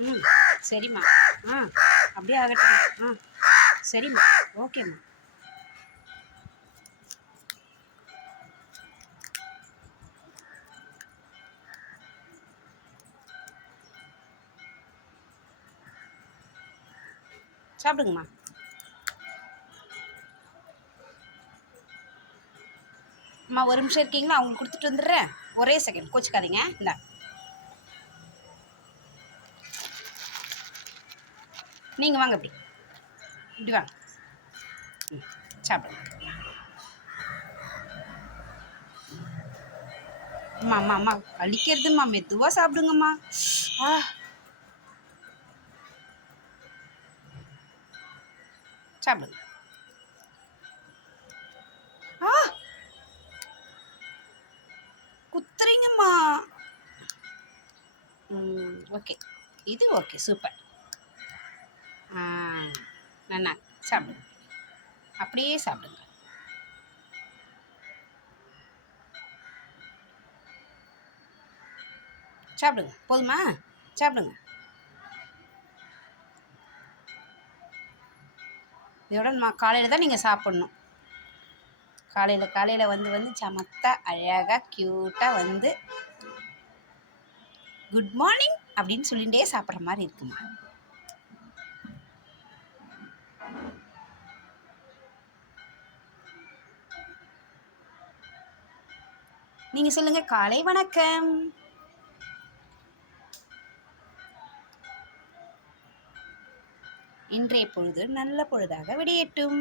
ம் சரிம்மா. ஆ அப்படியே ஆகட்டும் ஆ சரிம்மா. ஓகேம்மா. சாப்பிடுங்கம்மா. அம்மா ஒரு நிமிஷம் இருக்கீங்களா? அவங்களுக்கு கொடுத்துட்டு வந்துடுறேன். ஒரே செகண்ட். கோச்சிக்காதீங்க. இந்தா. நீங்கள் வாங்க இப்படி இப்படி வாங்க. ம் சாப்பிடுங்க. அம்மா அம்மா அம்மா வலிக்கிறதுமா மெதுவாக சாப்பிடுங்கம்மா. ஆ. சாப்பிடுங்க. ஆ. குத்துறீங்கம்மா. ம் ஓகே. இது ஓகே சூப்பர். நன்னா சாப்பிடுங்க அப்படியே சாப்பிடுங்க சாப்பிடுங்க. போதுமா? சாப்பிடுங்க. இதோட காலையில் தான் நீங்கள் சாப்பிட்ணும். காலையில் காலையில் வந்து வந்து சமத்தா அழகாக க்யூட்டாக வந்து குட் மார்னிங் அப்படின்னு சொல்லிகிட்டே சாப்பிட்ற மாதிரி இருக்குமா? நீங்கள் சொல்லுங்கள் காலை வணக்கம். இன்றைய பொழுது நல்ல பொழுதாக விடியட்டும்.